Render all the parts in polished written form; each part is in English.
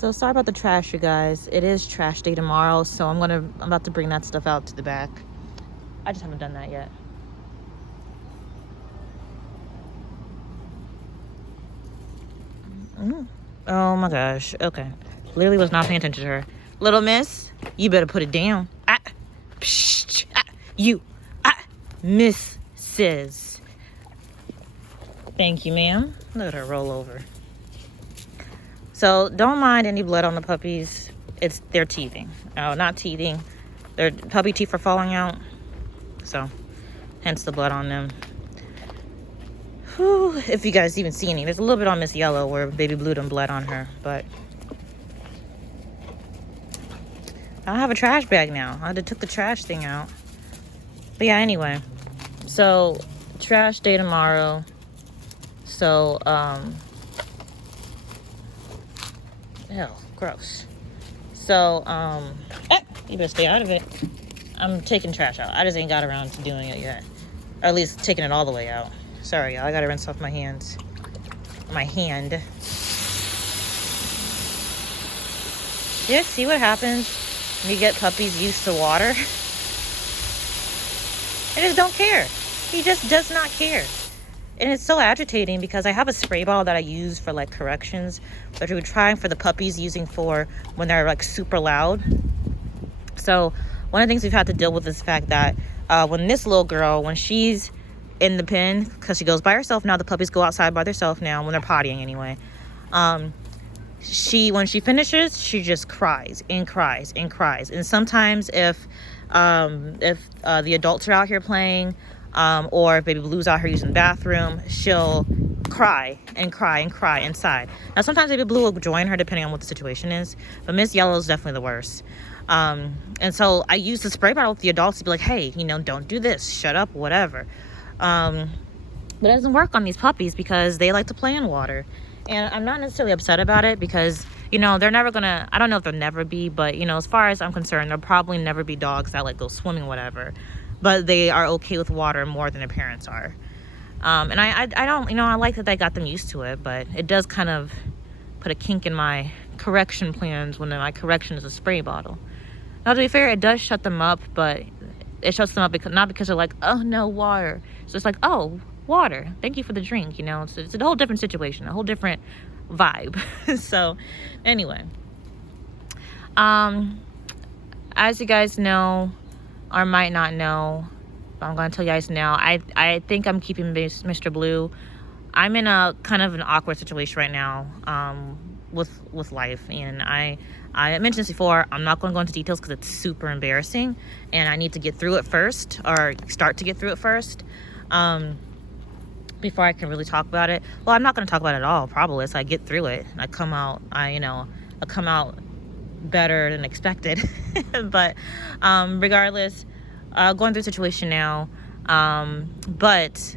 So sorry about the trash, you guys. It is trash day tomorrow, so I'm about to bring that stuff out to the back. I just haven't done that yet. Oh my gosh. Okay. Literally was not paying attention to her. Little miss, you better put it down. Miss Sis. Thank you, ma'am. Look at her roll over. So don't mind any blood on the puppies. They're teething. Oh, not teething. Their puppy teeth are falling out. So hence the blood on them. Whew, if you guys even see any. There's a little bit on Miss Yellow where Baby Blue done bled on her, but I have a trash bag now. I took the trash thing out. But yeah, anyway. So trash day tomorrow. So ew, gross. So you better stay out of it. I'm taking trash out. I just ain't got around to doing it yet. Or at least taking it all the way out. Sorry, y'all. I gotta rinse off my hands. My hand. Yeah, see what happens when you get puppies used to water? They just don't care. He just does not care. And it's so agitating because I have a spray bottle that I use for like corrections, but we're trying for the puppies using for when they're like super loud. So one of the things we've had to deal with is the fact that when this little girl, when she's in the pen, because she goes by herself now, the puppies go outside by themselves now when they're pottying anyway. When she finishes, she just cries and cries and cries. And sometimes if the adults are out here playing, or if Baby Blue's out here using the bathroom, she'll cry and cry and cry inside. Now sometimes Baby Blue will join her depending on what the situation is, but Miss Yellow is definitely the worst. And so I use the spray bottle with the adults to be like, hey, don't do this, shut up, whatever. But it doesn't work on these puppies because they like to play in water. And I'm not necessarily upset about it because, they're never gonna, I don't know if they'll never be, but, as far as I'm concerned, there'll probably never be dogs that like go swimming, whatever. But they are okay with water more than their parents are. And I don't, I like that they got them used to it, but it does kind of put a kink in my correction plans when my correction is a spray bottle. Now, to be fair, it does shut them up, but it shuts them up not because they're like, oh, no, water. So it's like, oh, water. Thank you for the drink. It's a whole different situation, a whole different vibe. So anyway, as you guys know, or might not know, I'm going to tell you guys now, I think I'm keeping Mr. Blue. I'm in a kind of an awkward situation right now with life, and I mentioned this before. I'm not going to go into details because it's super embarrassing, and I need to get through it first, or start to get through it first, before I can really talk about it. Well, I'm not going to talk about it at all, probably, so I get through it. I come out, I come out better than expected. But regardless, going through a situation now, but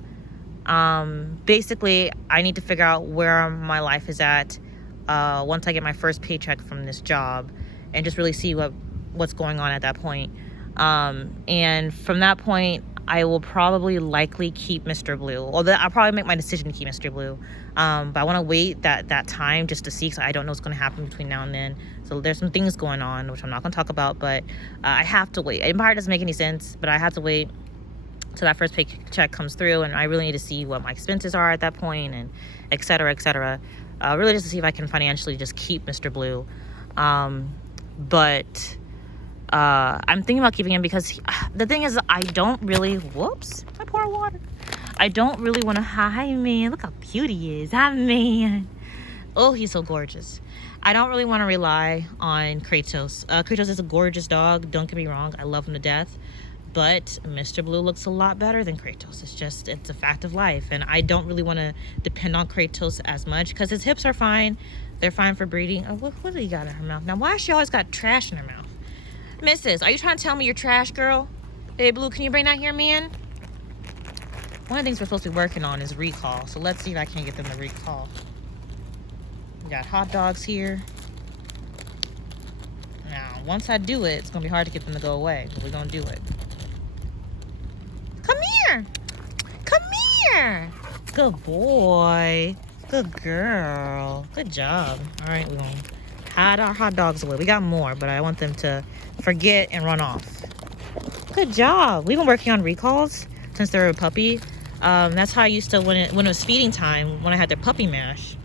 basically I need to figure out where my life is at once I get my first paycheck from this job, and just really see what's going on at that point. And from that point, I will probably likely keep Mr. Blue. Although I'll probably make my decision to keep Mr. Blue. But I want to wait that time just to see, because I don't know what's going to happen between now and then. So there's some things going on, which I'm not going to talk about, but I have to wait. It probably doesn't make any sense, but I have to wait till that first paycheck comes through, and I really need to see what my expenses are at that point, and et cetera, et cetera. Really just to see if I can financially just keep Mr. Blue. But I'm thinking about keeping him because the thing is, I don't really, whoops, I pour water. I don't really want to, hi man, look how cute he is, hi man. Oh, he's so gorgeous. I don't really want to rely on Kratos. Kratos is a gorgeous dog, don't get me wrong, I love him to death. But Mr. Blue looks a lot better than Kratos. It's a fact of life. And I don't really want to depend on Kratos as much because his hips are fine. They're fine for breeding. Oh, what do you got in her mouth? Now, why has she always got trash in her mouth? Mrs., are you trying to tell me you're trash, girl? Hey, Blue, can you bring that here, man? One of the things we're supposed to be working on is recall. So let's see if I can get them to recall. We got hot dogs here. Now, once I do it, it's going to be hard to get them to go away. But we're going to do it. Come here. Come here. Good boy. Good girl. Good job. All right, we're going to hide our hot dogs away. We got more, but I want them to forget and run off. Good job. We've been working on recalls since they were a puppy. That's how I used to, when it was feeding time, when I had their puppy mash.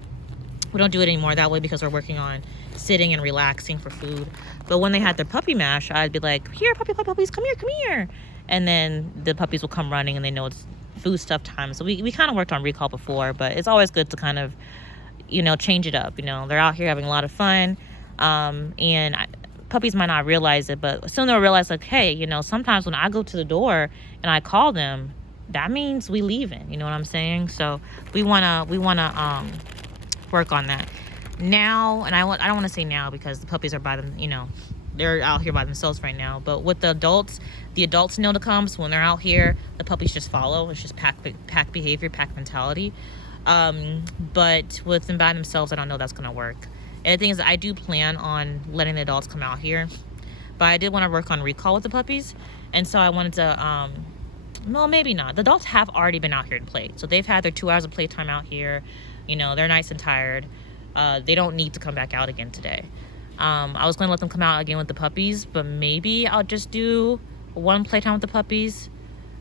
We don't do it anymore that way because we're working on sitting and relaxing for food. But when they had their puppy mash, I'd be like, here, puppies, come here. And then the puppies will come running and they know it's food stuff time. So we kind of worked on recall before, but it's always good to kind of, change it up. They're out here having a lot of fun. Puppies might not realize it, but soon they'll realize, like, hey, sometimes when I go to the door and I call them, that means we leaving. You know what I'm saying? So we wanna work on that now. And I don't want to say now because the puppies are by them. They're out here by themselves right now. But with the adults know to come. So when they're out here, the puppies just follow. It's just pack behavior, pack mentality. But with them by themselves, I don't know that's gonna work. And the thing is, I do plan on letting the adults come out here, but I did want to work on recall with the puppies, and so I wanted to, well, maybe not. The adults have already been out here and played, so they've had their 2 hours of playtime out here. They're nice and tired. They don't need to come back out again today. I was going to let them come out again with the puppies, but maybe I'll just do one playtime with the puppies.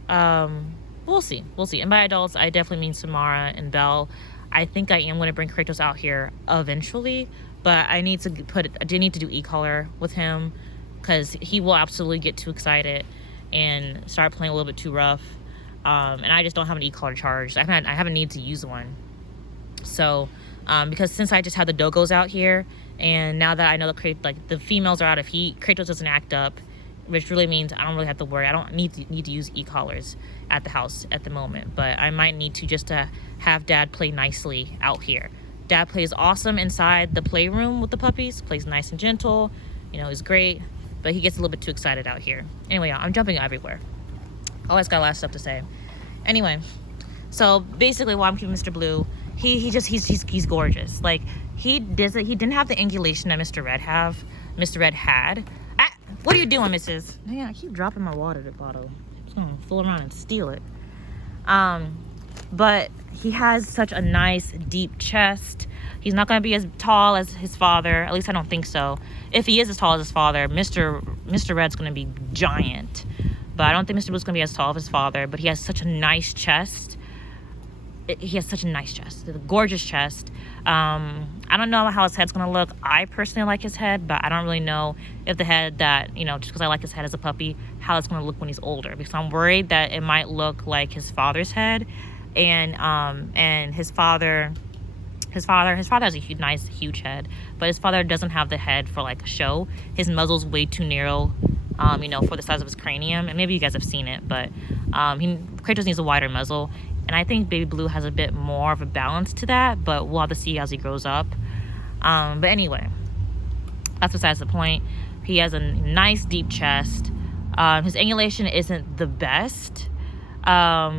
We'll see. And by adults, I definitely mean Samara and Belle. I think I am going to bring Kratos out here eventually, but I do need to do e-collar with him because he will absolutely get too excited and start playing a little bit too rough. And I just don't have an e-collar charged. I haven't needed to use one. So, because since I just had the Dogos out here, and now that I know the females are out of heat, Kratos doesn't act up, which really means I don't really have to worry. I don't need to use e-collars at the house at the moment, but I might need to just to have Dad play nicely out here. Dad plays awesome inside the playroom with the puppies, plays nice and gentle, he's great, but he gets a little bit too excited out here. Anyway, I'm jumping everywhere. Always got a lot of stuff to say. Anyway, so basically while I'm keeping Mr. Blue, he's gorgeous. Like, he didn't have the angulation that Mr. Red had. What are you doing, Mrs.? Yeah, I keep dropping my water bottle. I'm just gonna fool around and steal it. But he has such a nice, deep chest. He's not gonna be as tall as his father. At least I don't think so. If he is as tall as his father, Mr. Red's gonna be giant. But I don't think Mr. Blue's gonna be as tall as his father. But he has such a nice chest. A gorgeous chest. I don't know how his head's gonna look. I personally like his head, but I don't really know if the head that, just because I like his head as a puppy, how it's gonna look when he's older. Because I'm worried that it might look like his father's head, and his father has a nice, huge head, but his father doesn't have the head for like a show. His muzzle's way too narrow, for the size of his cranium, and maybe you guys have seen it, but Kratos needs a wider muzzle. And I think Baby Blue has a bit more of a balance to that, but we'll have to see as he grows up. But anyway, that's besides the point. He has a nice deep chest. His angulation isn't the best, but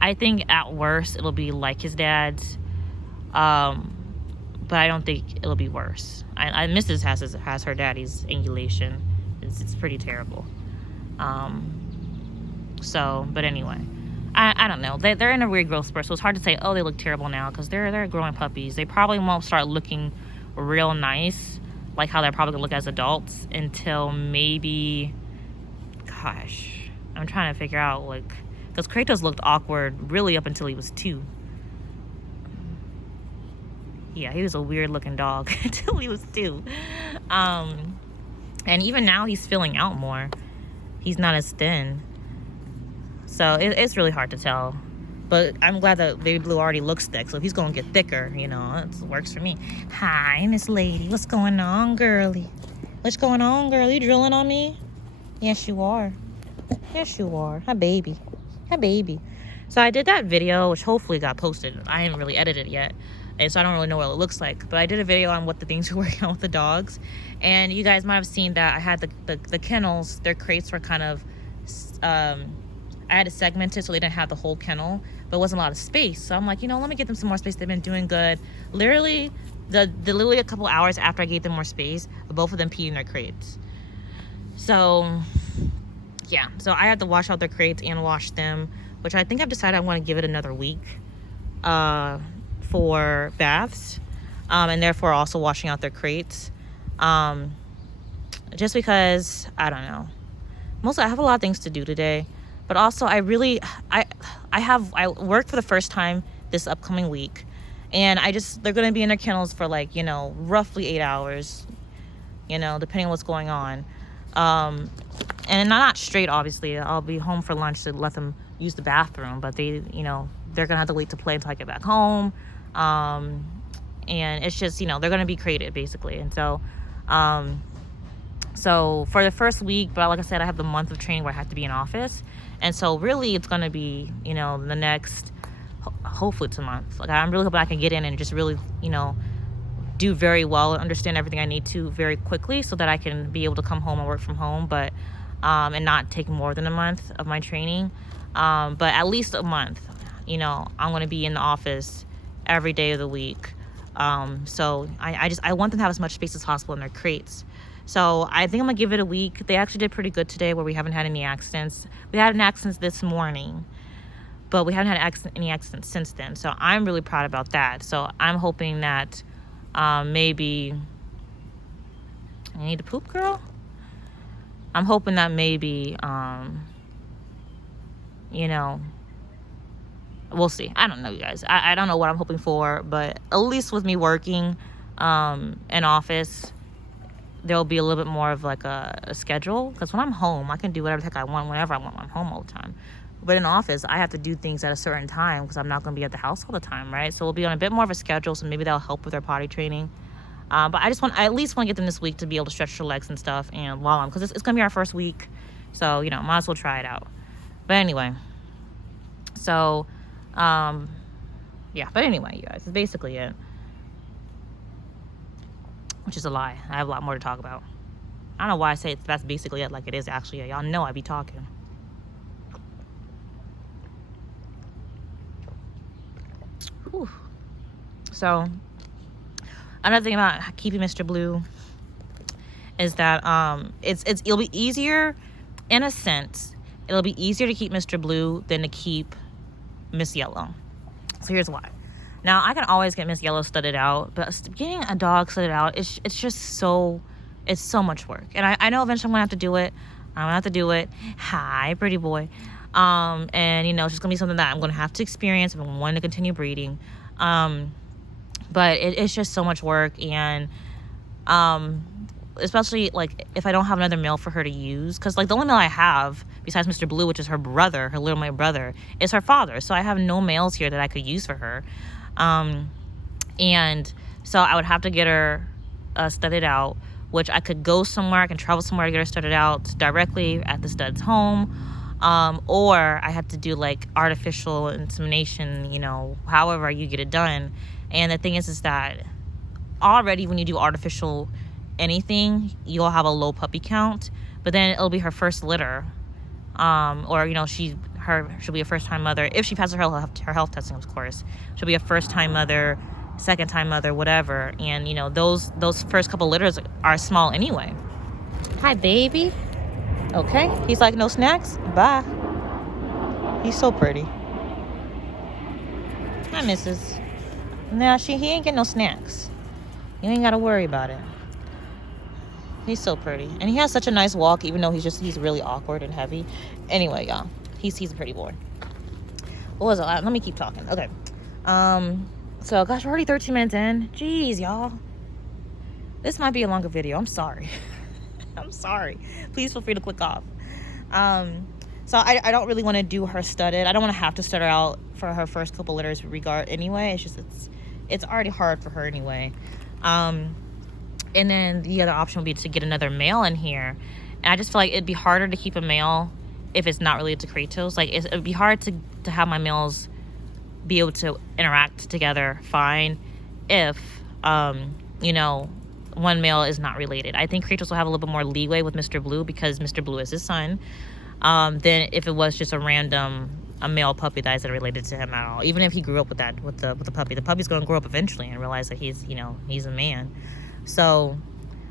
I think at worst it'll be like his dad's. But I don't think it'll be worse. Mrs. has her daddy's angulation. It's pretty terrible. But anyway, I don't know. They're in a weird growth spurt, so it's hard to say, oh, they look terrible now, because they're growing puppies. They probably won't start looking real nice, like how they're probably gonna look as adults, until maybe, gosh, I'm trying to figure out, because Kratos looked awkward really up until he was 2. Yeah, he was a weird looking dog until he was 2. And even now he's filling out more. He's not as thin. So it's really hard to tell. But I'm glad that Baby Blue already looks thick. So if he's going to get thicker, it works for me. Hi, Miss Lady. What's going on, girlie? What's going on, girl? You drilling on me? Yes, you are. Yes, you are. Hi, baby. Hi, baby. So I did that video, which hopefully got posted. I haven't really edited it yet. And so I don't really know what it looks like. But I did a video on what the things we're working on with the dogs. And you guys might have seen that I had the kennels. Their crates were kind of... I had it segmented so they didn't have the whole kennel, but it wasn't a lot of space. So I'm like, let me give them some more space. They've been doing good. Literally, literally a couple hours after I gave them more space, both of them peed in their crates. So, yeah. So I had to wash out their crates and wash them, which I think I've decided I want to give it another week for baths. and therefore also washing out their crates. Just because, I don't know. Mostly I have a lot of things to do today, but also I work for the first time this upcoming week, and they're going to be in their kennels for like, roughly 8 hours, depending on what's going on. And not straight, obviously. I'll be home for lunch to let them use the bathroom, but they're going to have to wait to play until I get back home. And it's just, they're going to be crated basically. And so for the first week, but like I said, I have the month of training where I have to be in office. And so really it's going to be, the next, hopefully it's a month. Like I'm really hoping I can get in and just really, do very well and understand everything I need to very quickly so that I can be able to come home and work from home, but, and not take more than a month of my training. But at least a month, I'm going to be in the office every day of the week. So I want them to have as much space as possible in their crates. So I think I'm going to give it a week. They actually did pretty good today where we haven't had any accidents. We had an accident this morning, but we haven't had any accidents since then. So I'm really proud about that. So I'm hoping that maybe... I need to poop, girl? I'm hoping that maybe, we'll see. I don't know, you guys. I don't know what I'm hoping for, but at least with me working in office, there'll be a little bit more of like a schedule. Because when I'm home, I can do whatever the heck I want whenever I want when I'm home all the time. But in office, I have to do things at a certain time because I'm not going to be at the house all the time, right? So we'll be on a bit more of a schedule, so maybe that'll help with their potty training. But I at least want to get them this week to be able to stretch their legs and stuff, and because it's going to be our first week, so might as well try it out. But anyway, so yeah. But anyway, you guys, that's basically it. Which is a lie. I have a lot more to talk about. I don't know why I say that's basically it, like it is actually. Y'all know I be talking. Whew. So another thing about keeping Mr. Blue is that it'll be easier, in a sense, it'll be easier to keep Mr. Blue than to keep Miss Yellow. So here's why. Now I can always get Miss Yellow studded out, but getting a dog studded out, it's just so much work. And I know eventually I'm gonna have to do it. I'm gonna have to do it. Hi, pretty boy. And it's just gonna be something that I'm gonna have to experience if I'm wanting to continue breeding. But it's just so much work, and especially like if I don't have another male for her to use, because like the only male I have besides Mr. Blue, which is her brother, her little male brother, is her father. So I have no males here that I could use for her. And so I would have to get her studded out, which I could go somewhere, I can travel somewhere to get her studded out directly at the stud's home. Or I have to do like artificial insemination, however you get it done. And the thing is that already when you do artificial anything, you'll have a low puppy count, but then it'll be her first litter. Or, she'll be a first-time mother. If she passes her health testing, of course. She'll be a first-time mother, second-time mother, whatever. And, those first couple litters are small anyway. Hi, baby. Okay. He's like, no snacks? Bye. He's so pretty. Hi, missus. Nah, he ain't getting no snacks. You ain't got to worry about it. He's so pretty. And he has such a nice walk, even though he's really awkward and heavy. Anyway, y'all. He's a pretty boy. What was it? Let me keep talking. Okay. So, gosh, we're already 13 minutes in. Jeez, y'all. This might be a longer video. I'm sorry. I'm sorry. Please feel free to click off. So I don't really want to do her studded. I don't want to have to stud her out for her first couple litters anyway. It's just, it's already hard for her anyway. And then the other option would be to get another male in here. And I just feel like it'd be harder to keep a male if it's not related to Kratos. Like, it'd be hard to have my males be able to interact together fine if, one male is not related. I think Kratos will have a little bit more leeway with Mr. Blue because Mr. Blue is his son, than if it was just a male puppy that isn't related to him at all. Even if he grew up with the puppy. The puppy's going to grow up eventually and realize that he's a man. So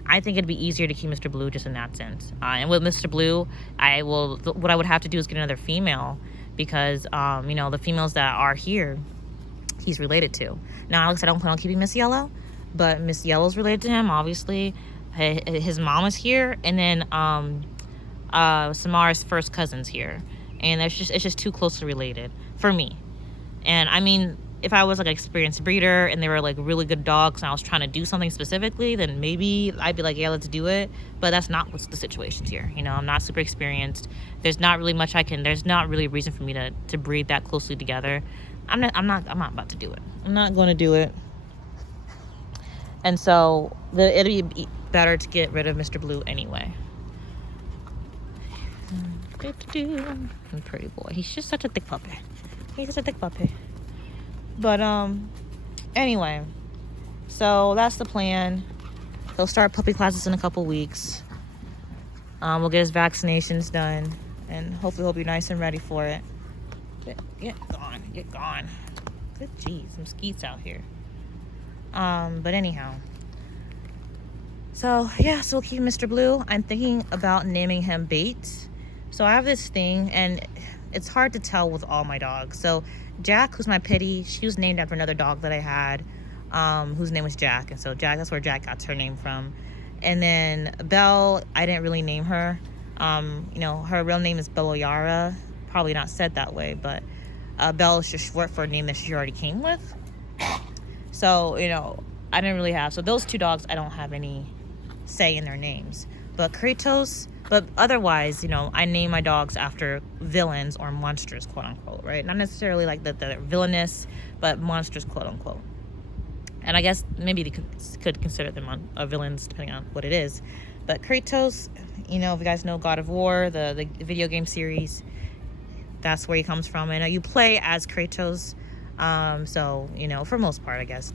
I think it'd be easier to keep Mr. Blue just in that sense. And with Mr. Blue, what I would have to do is get another female because, the females that are here, he's related to. Now, like I said, I don't plan on keeping Miss Yellow, but Miss Yellow's related to him, obviously. His mom is here, and then Samara's first cousin's here, and it's just too closely related for me. And I mean, if I was like an experienced breeder and they were like really good dogs and I was trying to do something specifically, then maybe I'd be like, yeah, let's do it. But that's not what's the situation here. You know, I'm not super experienced. There's not really much there's not really a reason for me to breed that closely together. I'm not about to do it. I'm not going to do it. And so it'd be better to get rid of Mr. Blue anyway. Pretty boy. He's just such a thick puppy. He's just a thick puppy. But anyway, so that's the plan. He'll start puppy classes in a couple weeks. We'll get his vaccinations done, and hopefully he'll be nice and ready for it. Get gone. Good geez, some skeets out here. But anyhow, so yeah, so we'll keep Mr. Blue. I'm thinking about naming him Bates. So I have this thing, and it's hard to tell with all my dogs. So Jack, who's my pitty, she was named after another dog that I had, whose name was Jack. And so Jack, that's where Jack got her name from. And then Belle, I didn't really name her. You know, her real name is Beloyara. Probably not said that way, but Belle is just short for a name that she already came with. So, you know, I didn't really have. So those two dogs, I don't have any say in their names. But Kratos, but otherwise, you know, I name my dogs after villains or monsters, quote unquote, right? Not necessarily like the villainous, but monsters, quote unquote. And I guess maybe they could consider them villains depending on what it is. But Kratos, you know, if you guys know God of War, the video game series, that's where he comes from. And you play as Kratos. So, you know, for most part, I guess.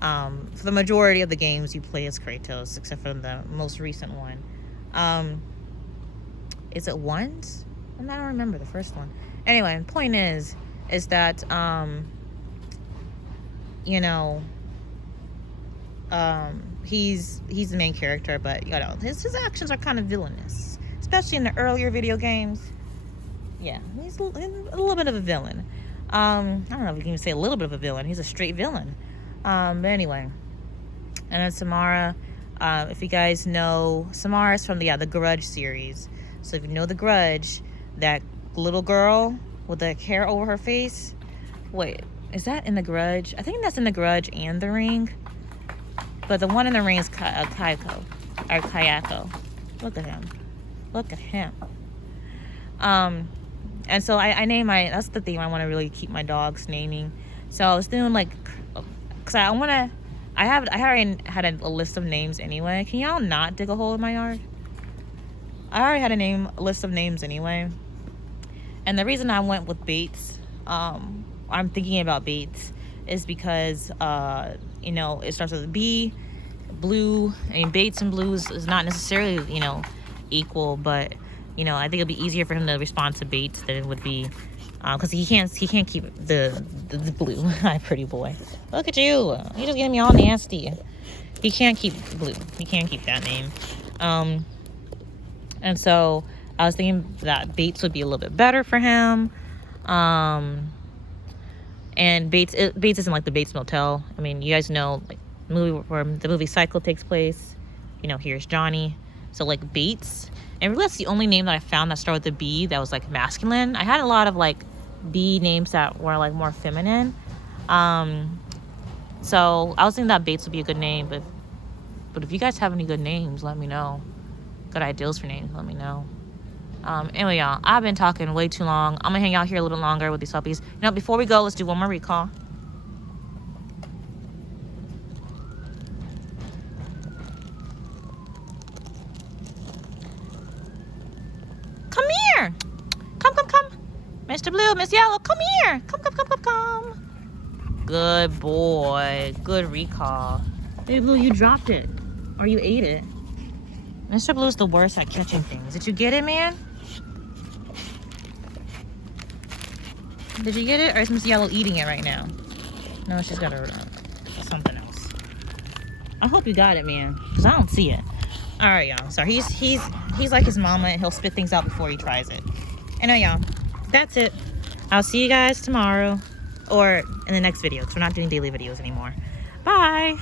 For the majority of the games, you play as Kratos, except for the most recent one. Is it ones? I don't remember the first one. Anyway, the point is that, you know, he's the main character, but, you know, his actions are kind of villainous, especially in the earlier video games. Yeah, he's a little bit of a villain. I don't know if you can even say a little bit of a villain. He's a straight villain. But anyway, and then Samara, if you guys know, Samara's from the Grudge series. So if you know The Grudge, that little girl with the hair over her face. Wait, is that in The Grudge? I think that's in The Grudge and The Ring. But the one in The Ring is Kayako. Look at him. Look at him. And so I name that's the thing I want to really keep my dogs naming. So I was doing like, cause I already had a list of names anyway. Can y'all not dig a hole in my yard? I already had a list of names anyway. And the reason I went with Bates, I'm thinking about Bates, is because, you know, it starts with a B, blue. I mean, Bates and blues is not necessarily, you know, equal, but, you know, I think it'd be easier for him to respond to Bates than it would be, because he can't keep the blue. Hi, pretty boy. Look at you. You're just getting me all nasty. He can't keep blue. He can't keep that name. And so I was thinking that Bates would be a little bit better for him. And Bates isn't like the Bates Motel. I mean, you guys know, like, the movie where the movie Cycle takes place. You know, here's Johnny. So like Bates, and really that's the only name that I found that started with a B that was like masculine. I had a lot of like B names that were like more feminine. So I was thinking that Bates would be a good name, but if you guys have any good names, let me know. Good ideas for names, let me know. Anyway, y'all, I've been talking way too long. I'm gonna hang out here a little longer with these puppies. You know, before we go, let's do one more recall. Come here. Come. Mr. Blue, Miss Yellow, come here. Come. Good boy. Good recall. Hey, Blue, you dropped it. Or you ate it. Mr. Blue's the worst at catching things. Did you get it, man? Did you get it? Or is Miss Yellow eating it right now? No, she's got something else. I hope you got it, man. Because I don't see it. Alright, y'all. So he's like his mama, and he'll spit things out before he tries it. Anyway, y'all. That's it. I'll see you guys tomorrow. Or in the next video. Because we're not doing daily videos anymore. Bye!